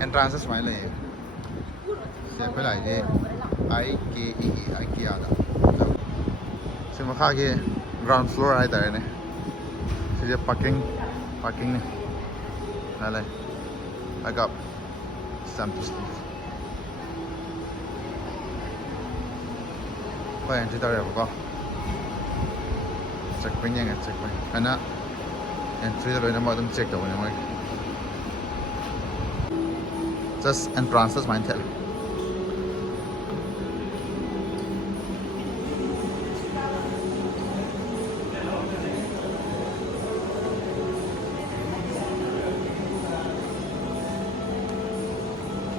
entrance smile le se ko lai de IKEA da se ma kha ge ground floor ai da ne se parking ne nale I got some to speak ko entry da ko check point yang check point ana entry da loina ma dum check da ne mai just entrance is mine tell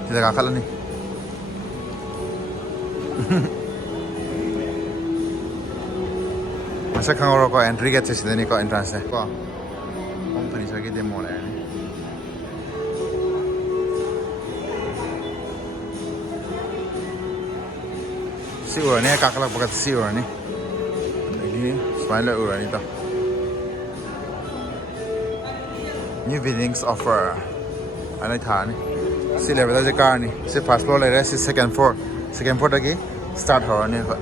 tidak kakak nih masa kang orang kau entry gate sih ini kau entrance nya kau company lagi demo lah ini si orang ni kakak lah bukan si orang ni ini smile orang ni tu new buildings offer anai thah ni si level da je car ni si first floor le re si second floor da ki start ho ni ko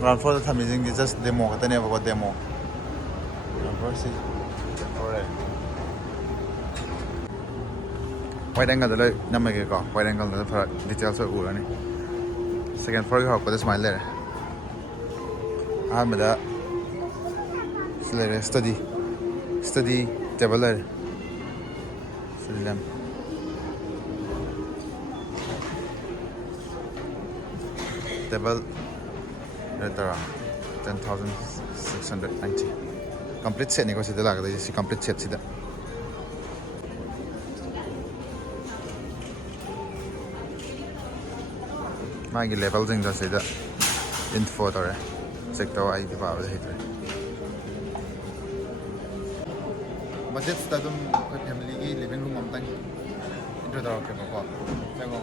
ground floor da thami jing ki just demo ka tane ba ko demo ground floor si alright wide angle da le namme ke ko wide angle da thora details ho ura ni second floor ki hokko da smile le ahmada slere study table le study lamp table retara 10,690 complete set ni ko sida lagda si complete set sida magi level jing da sida info tore sector ai di ba da hitre budget sta dum ko family ki living room amtang intro da ke ko jango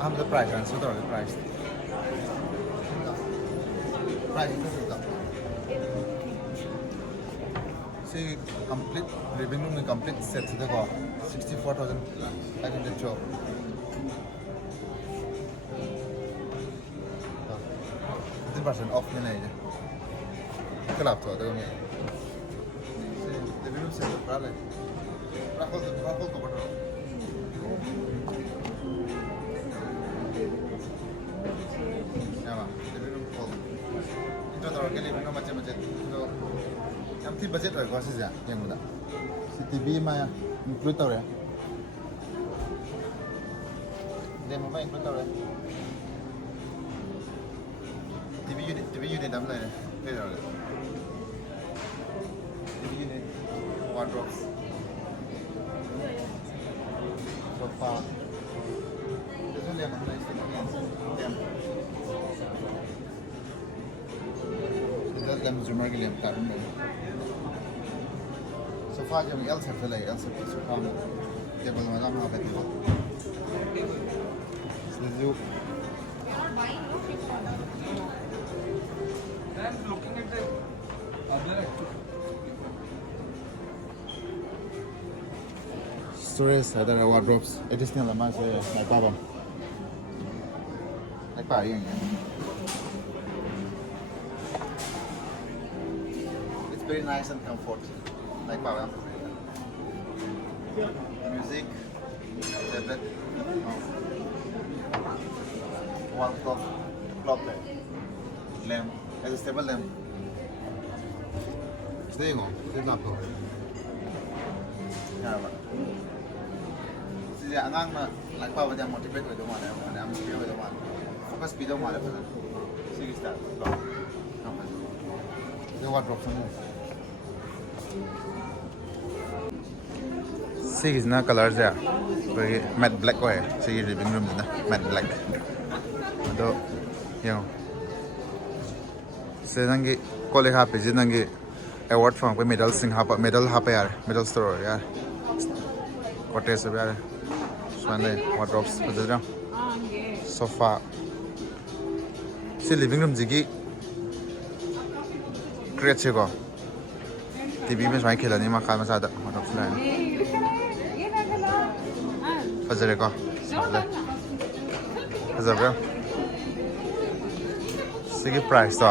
am the price and so the price see complete living room and complete set to the go 64,000 I can the job 50% off ni nahi club to the me see living room set prale rahul to bata living room full itu tor ke living room macam to yang ti budget rồi có gì vậy yang muda TV mà include tao rồi demo mà include tao rồi TV unit đâm lại đây rồi TV unit wardrobes sofa itu lihat mana itu dalam zoomer ke lihat tak benar sofa jam L set le L set sofa mo table ma jam ha pe ko so then looking at the other storage other wardrobes additional amount like baba like pa yang it's very nice and comfort like power music tablet one clock lamp as a stable lamp staying on set up ya ba si angang na like power jam motivate ko do ma na am speed ko do ma focus speed do ma la pa si start the wardrobe chngkna color ja matte black ko hai si living room na matte black do yo se nangi kole ha pe nangi award from ko medal sing ha medal ha pe yaar medal store yaar kote se yaar swanle wardrobes adra sofa see ꯂꯤꯕꯤꯡ ꯔꯨꯝꯁꯤꯒꯤ ꯀ꯭ꯔꯦꯠꯁꯦꯀꯣ TV ꯑꯃ ꯁꯨꯃꯥꯏꯅ ꯈꯤꯜꯂꯅꯤ ꯃꯈꯥ ꯃꯆꯥꯗ ꯍꯥꯞꯆꯤꯜꯂꯛꯑꯅꯤ ꯐꯖꯔꯦꯀꯣ ꯐꯖꯕ꯭ꯔꯥ ꯁꯤꯒꯤ ꯄ꯭ꯔꯥꯏꯁꯇꯣ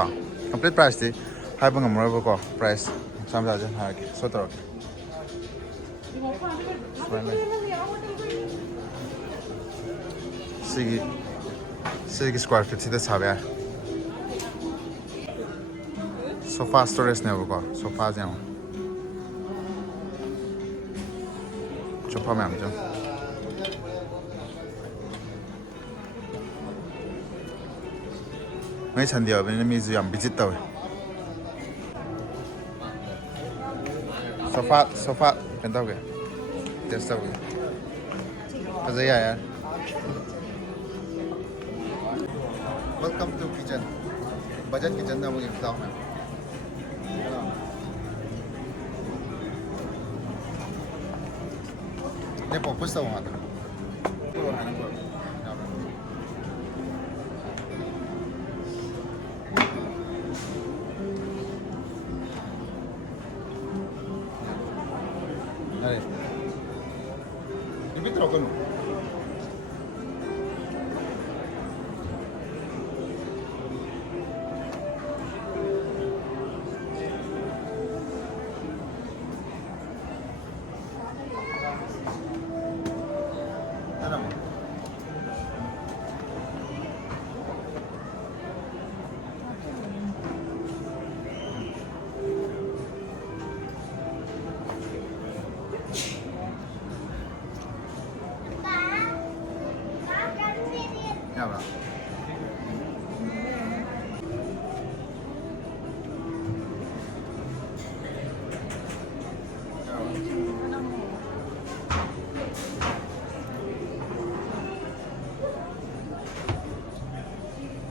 complete ꯄ꯭ꯔꯥꯏꯁꯇꯤ ꯍꯥꯏꯕ ꯉꯝꯃꯔꯣꯏꯕꯀꯣ price ꯃꯆꯥ ꯃꯆꯥꯁꯦ ꯍꯥꯏꯔꯛꯀꯦ ꯁꯣ ꯇꯧꯔꯛꯀꯦ ꯁꯨꯃꯥꯏꯅ ꯂꯩ ꯁꯤꯒꯤ ꯁ꯭ꯀ꯭ꯋꯥꯔ ꯐꯤꯠꯁꯤꯗ ꯁꯥꯕ ꯌꯥꯏ ꯁꯣꯐꯥ ꯁ꯭ꯇꯣꯔꯦꯖꯅꯦꯕꯀꯣ ꯁꯣꯐꯥꯁꯦ ꯌꯥꯝ ꯁꯣꯐꯥ ꯃꯌꯥꯝꯁꯦ ꯉꯩ ꯁꯟꯗꯦ ꯑꯣꯏꯕꯅꯤꯅ ꯃꯤꯁꯨ ꯌꯥꯝ ꯚꯤꯖꯤꯠ ꯇꯧꯋꯦ ꯁꯣꯐꯥ ꯀꯩꯅꯣ ꯇꯧꯒꯦ ꯇꯦꯁ ꯇꯧꯒꯦ ꯐꯖꯩ ꯌꯥꯏ ꯋꯦꯜꯀꯝ ꯇꯨ ꯀꯤꯆꯟ ꯕꯖꯦꯠ ꯀꯤꯆꯟꯗ ꯑꯃꯨꯛ ꯌꯦꯡ ꯇꯥꯎ ꯃꯌꯥꯝ 내 뽀뽀 싸워 하다. 그거 하는 거. Đây. Đi biết đâu con. Nào.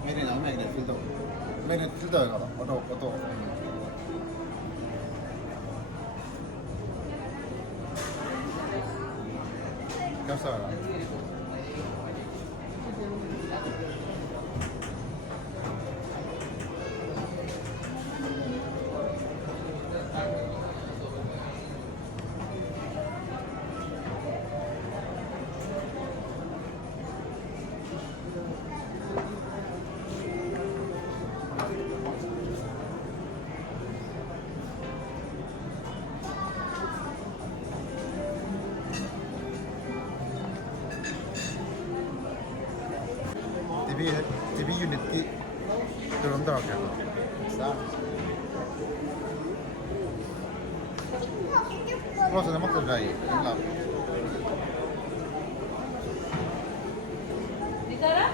Cái này này filter. Cái này filter cả auto. Cái sao rồi? TV unit ki turun da kya sa Rosa na mak dai la Dikara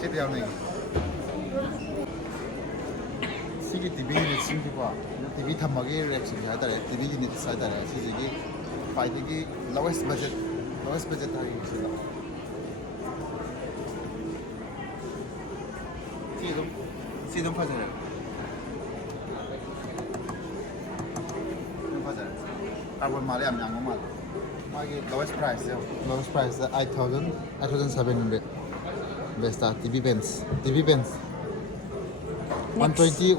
Chiti am nahi 시기 TV 유닛 신기봐. TV 탐막이 렉싱 하다래. TV 유닛 사다래. 시기기 파이디기 lowest budget 하기 있어. 시동 파잖아. 파잖아. Carbon माले हम यांगो माल. मागे lowest price 8,700. Besta TV Benz. 120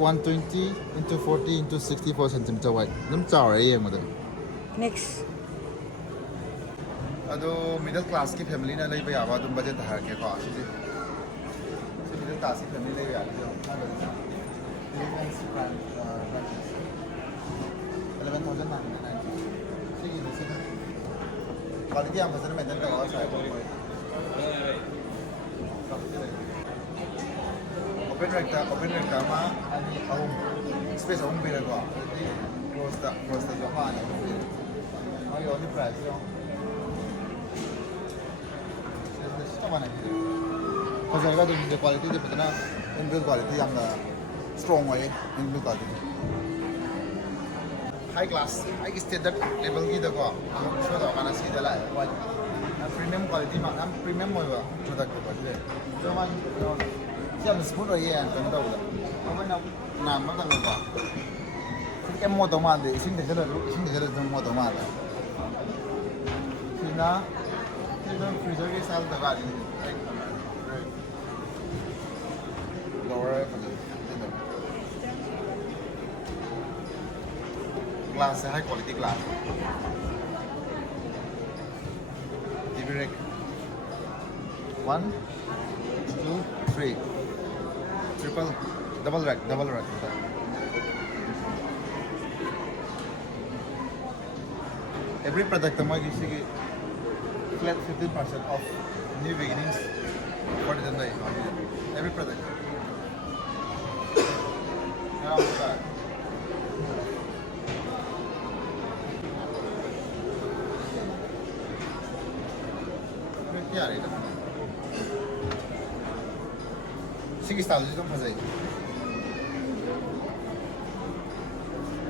into 40 into 64 centimeter wide. Num chawra yengmada. Next. Ado middle class ki family na lei ba yawa dum budget har ke ko asi. Middle class ki family lei ya. 11,999. Sigi ni sigi. Quality am fazana maintain ka wa sai ko. Open recta ma ani ahum space ahum bira ko close the Japan ai only price yo chtpana ko jayega de quality de patna inbuilt quality yamna strong way inbuilt quality high class high standard level ki da ko show da kana si da la premium quality ma premium mo product ko de so ma siya smooth ray and ganda wala. Nama tak lupa. Ini kan mau tomat deh. Sini dekat tu mau tomat. Sini, sini freezer ke sal tak ada. Lower glass, high quality glass. TV rack. 1, 2, 3. Triple, double rack. Every product I give you flat 15% off new beginnings for the day. Every product. Now that. क्या है इधर? 6,000 तो फंसे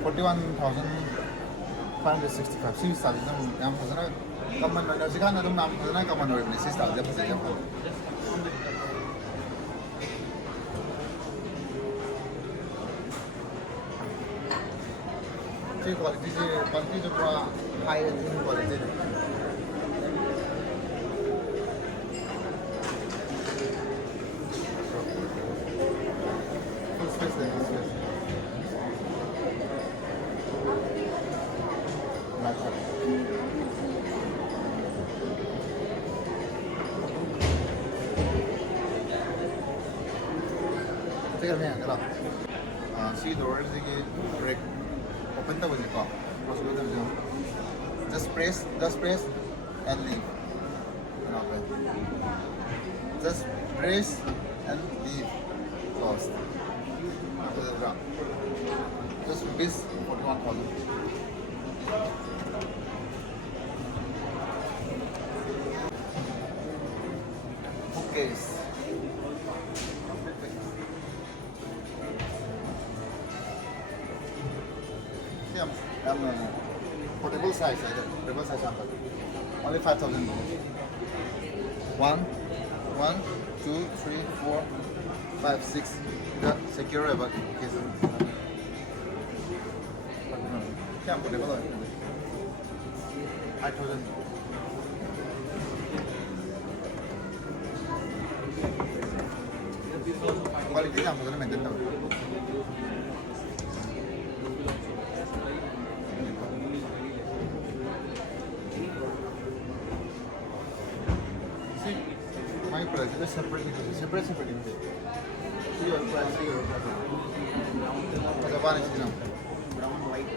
41,565 6,000 तो नाम फंसना कमन वाला सिखा ना तुम नाम फंसना कमन वाले 6,000 फंसे जब ये क्वालिटी जो पूरा हाई रेंज क्वालिटी है see the word break open the window just press and leave and open just press and leave closed to the ground just rupees 41,000 okay. Portable size, only 5,000. 1, 2, 3, 4, 5, 6. The secure but क्या portable है? 5,000. Quality क्या मतलब maintain करना? My price is separate. See your price, see your price. What's the one is now? Brown, white.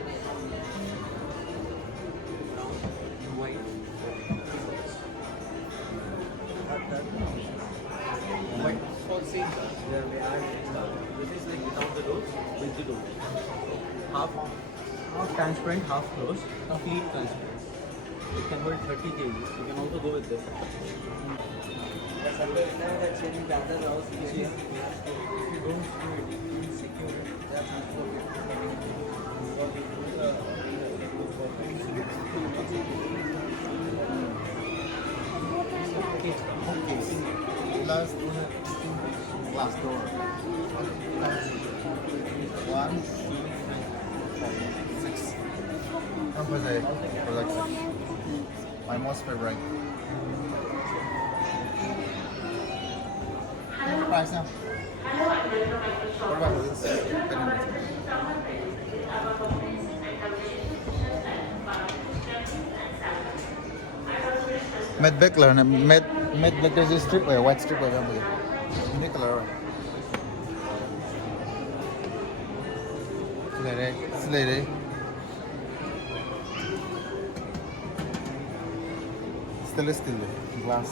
White. All same color. They are this is like without the doors, with the doors. Half transparent, half closed, complete transparent. It can hold 30 kg. You can also go with this. That's any better house. If you don't do it, you secure it. That's not okay. Last glass door. 1, 2, 6. Product 6. My most favorite. Price now. What about this? Matte black color, matte black is strip or white strip or something. Ini color. Slide. Stainless steel glass.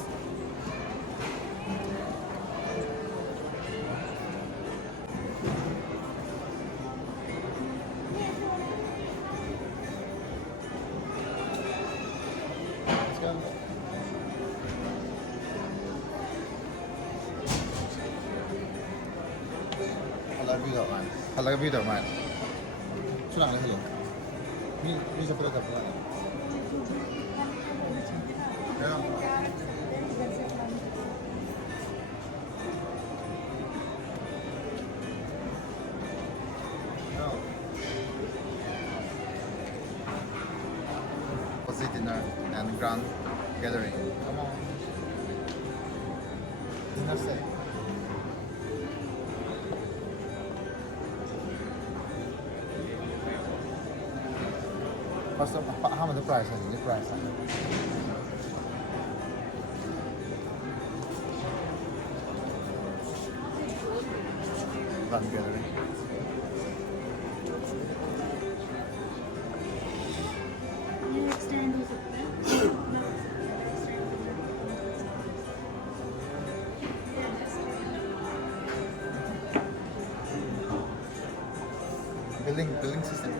Kalau lebih dah main. Sudah lagi loh. Ni seperti apa? Ya. cozy dinner and grand gathering. Come on. Dinner set. First, how much the price? The price. Grand gathering. Building system.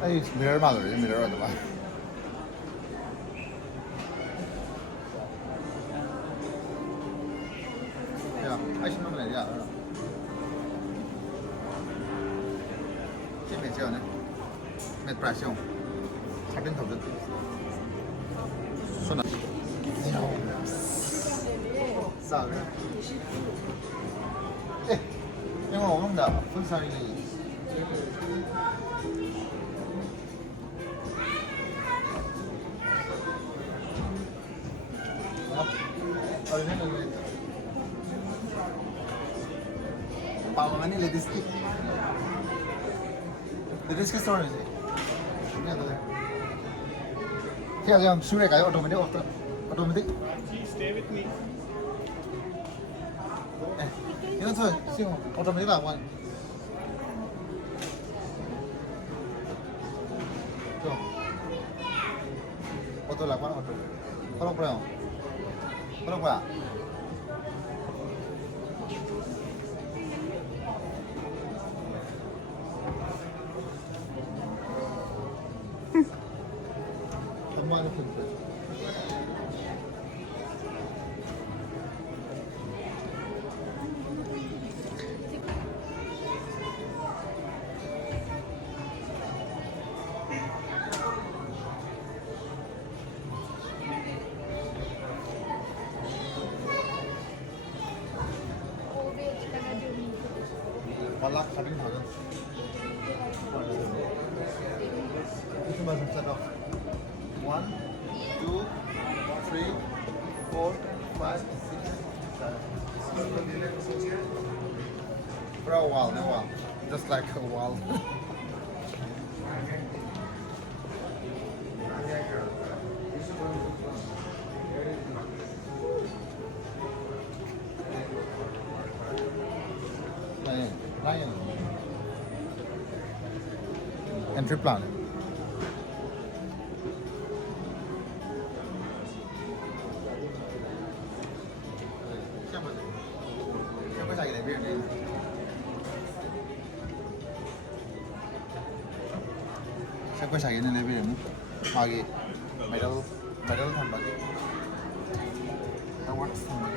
Hey, mirror mother, mirror the one. Yeah, I should know that. Yeah. This is it. Met price yung. Second thousand. So na. Sorry. Eh, yung ông đã phân sai này. Pawangan ni ladies ki. Ladies ki store ni. Ini ada. Kaya yang sudah kayak automatic automatic. Stay with me. 이건 저 지금 automatic lah wan. Tuh. Auto lah wan auto. Kalau berapa? Kalau berapa? Kamu ada filter. Wallah, 13,000. This is a set of 1, 2, 3, 4, 5, 6, 7. For a wall, no wall. Just like a wall. Lion. Entry plan. Siapa lagi lebih ni? Siapa lagi ni lebih ni? Lagi medal tambah. Award tambah.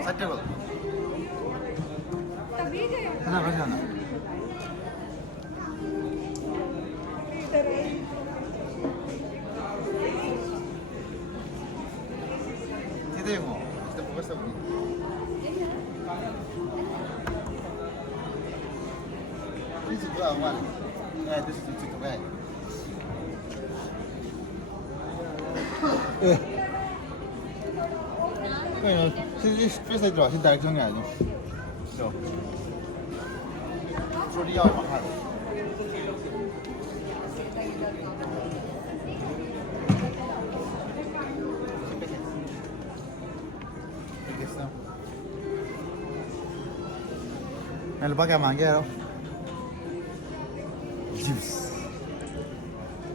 Side table. Kenapa sih anak? Kita yang mau, kita fokus sama ni. Ini juga awal. This is the way. 그냥 스트레스 들어 진짜 정리 아니죠. 그죠? 소리 야 막 하고. 됐어. 날 밖에 안 가요. Juice.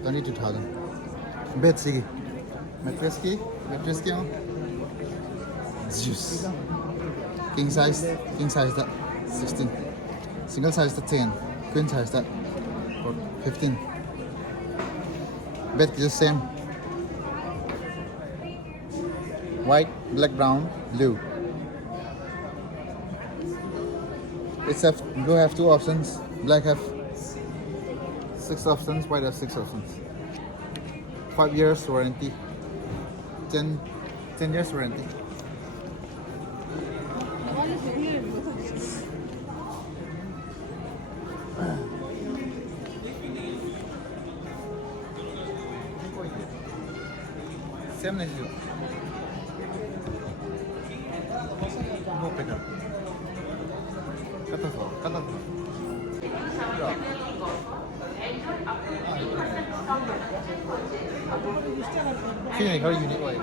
22,000. Bed sige. Mattress ki ho. Juice. King size that 16. Single size that 10. Queen size that 15. Bed is the same. white, black, brown, blue. It's have blue have 2 options, black have 6 options, white have 6 options. 5 years warranty, 10 years warranty. Same as you. Open up. Cut off. Khi how unique way.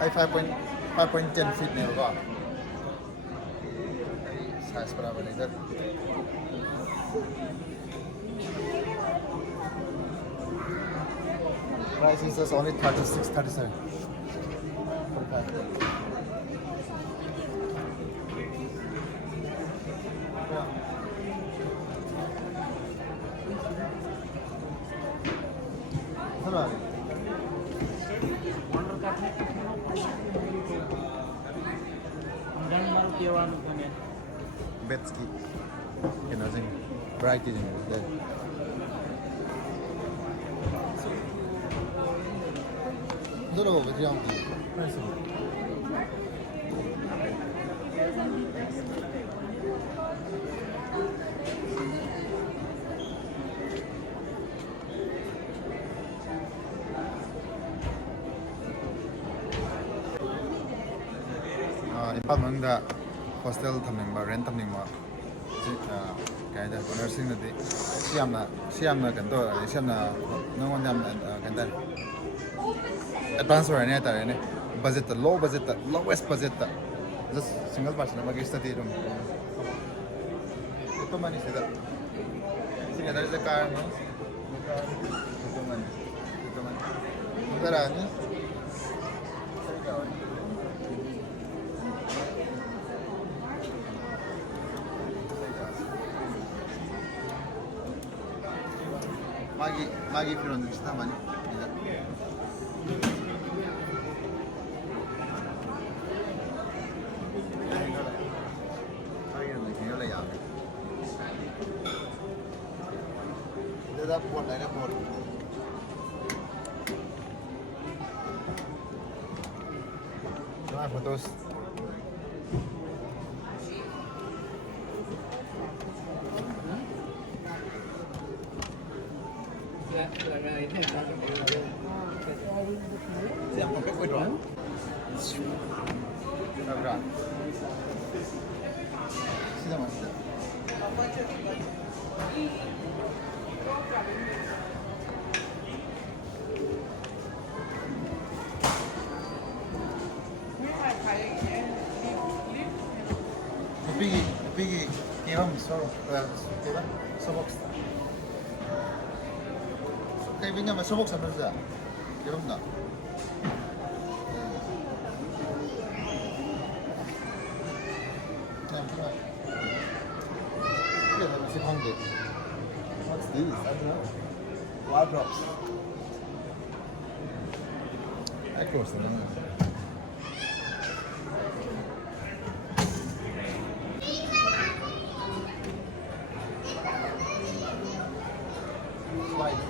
I 5.10 feet now go. Size berapa nih kan? Price is just only 36, 37. Betski, kinazing bright in there. Duro ba diyan? Impa mangda hostel thamningba rent thamningba kaida nursing nadi siamna kanto siamna nongon yam kanta advance or any tare ne budget low budget lowest budget just single person magi study room to mani seda singa there is a car no to mani darani magi 필요한 데 있다 많이. Dia buat ada buat. Coba fotos. Siap sampai kue doang. Berapa? Sudah mas. Pergi kirim sorok, sorok. Kayak punya mas sorok sama saja. Kirim tak? What's this? I don't know. Wild drops. I close them. Slide.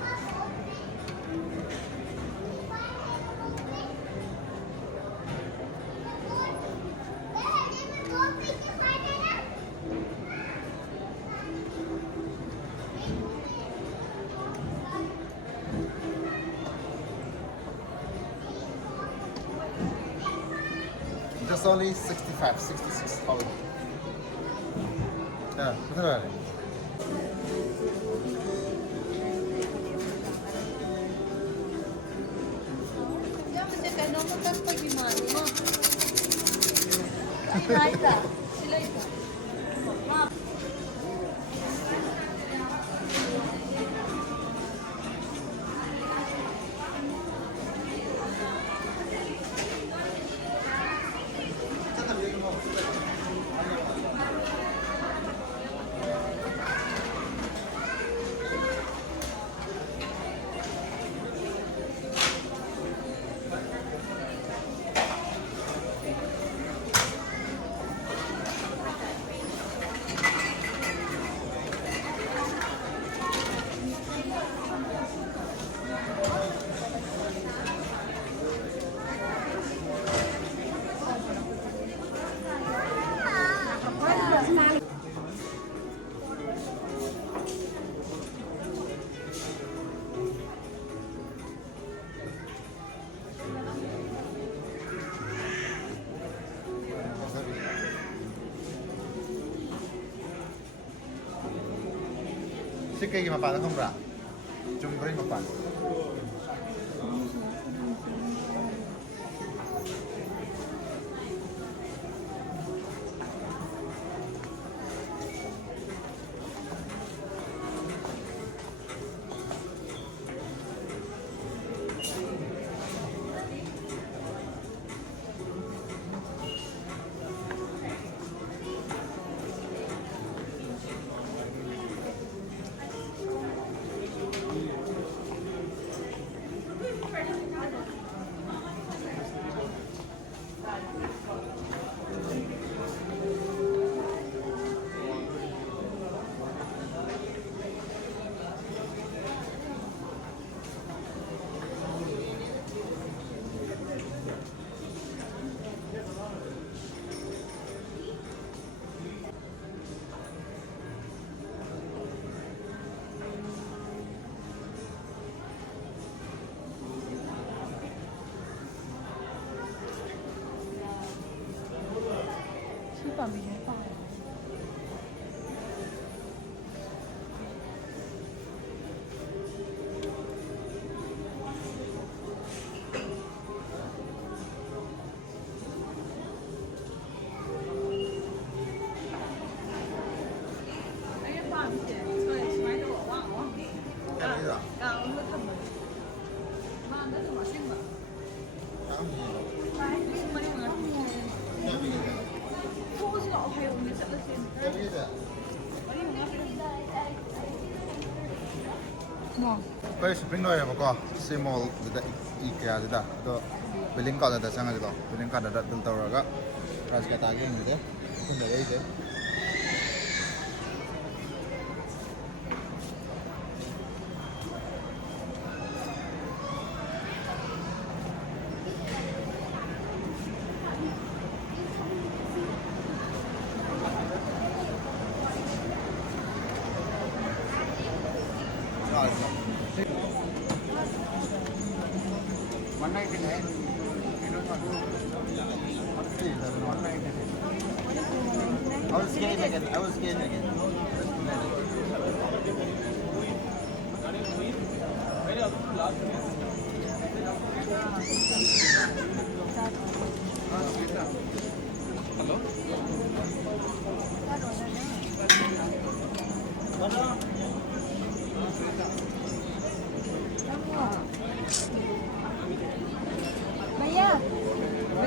Just only 65, 66,000. Yeah, betul. Ya macam kat nombor kan pergi mana? Sila ita. Maaf. kay mapan không ra chung ring mapan Kau shopping no ya mako si mall da IKEA da to billing card da changa da billing card da dil tawraga price ka tagi ni de kun da reide I was scared again.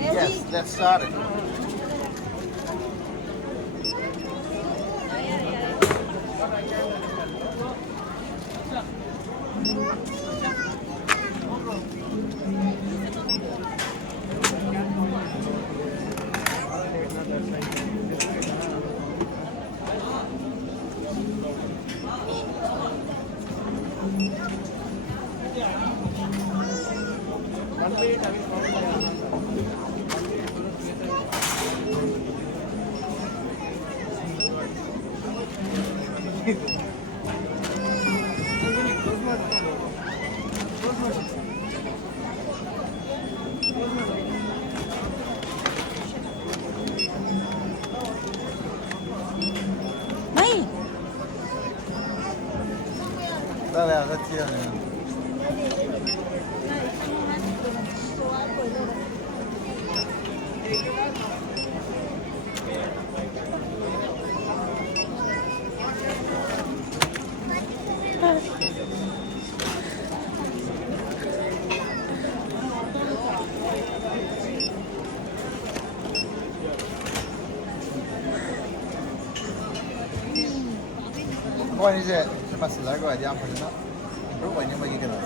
Yes, let's start it. Dale, ahora tiene. Kau ni je, lepas selesai kau aja apa nak? Rupanya bagi kita.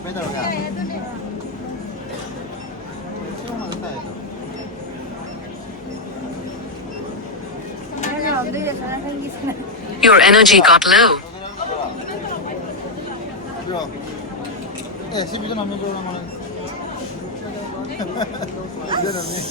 Betul kan? Your energy got low. Eh, si bisa namin bro naman. Bisa namin.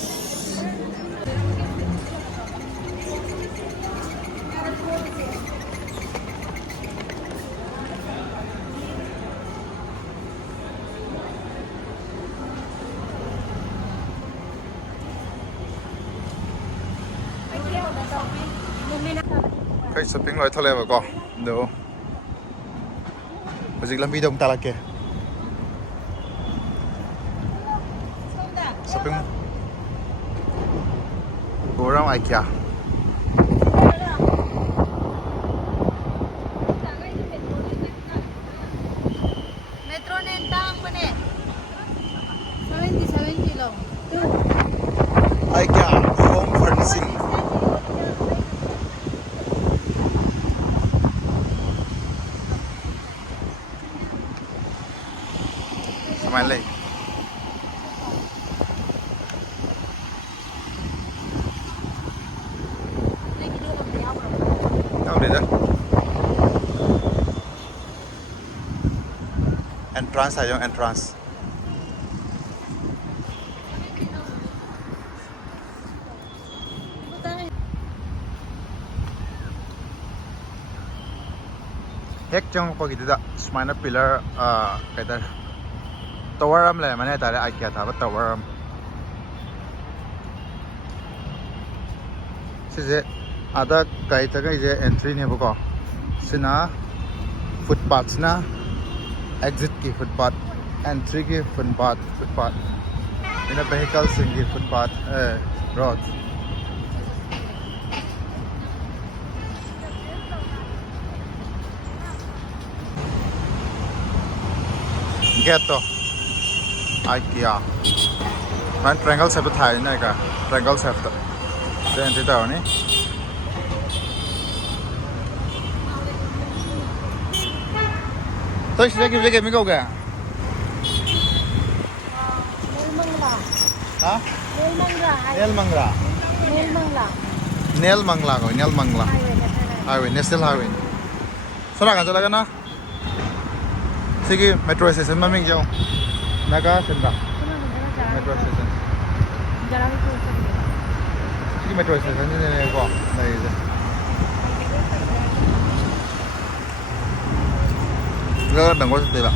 Cái shopping rồi thôi mà có được. Bây giờ làm video ta là kìa. Shopping. Go around IKEA. Metro nentang mana? 70 long. IKEA Home Furnishing. Sama lagi. Tahu deh dah. Entrance aja, entrance. Hek trong có gitu dah, semana pillar kata tower am lah, mana tadi IKEA thapa tower am. Sih ada kaita ka je entry ni buka. Sina footpath na exit ki footpath, entry ki footpath. Ina vehicle singi footpath road. Get to IKEA. Man triangle shape thai na ka. Triangle shape to. Then entry ta ni. Tôi sẽ kêu cái mấy câu kìa. Hả? Nail mangla. Nail mangla koi, nail mangla. Highway, national highway. Soalnya kan soalnya na. Sige metro station maming jauh. Naga senda. Metro station. Sige metro station ni kok. Dari itu. Lo Bengaluru lah.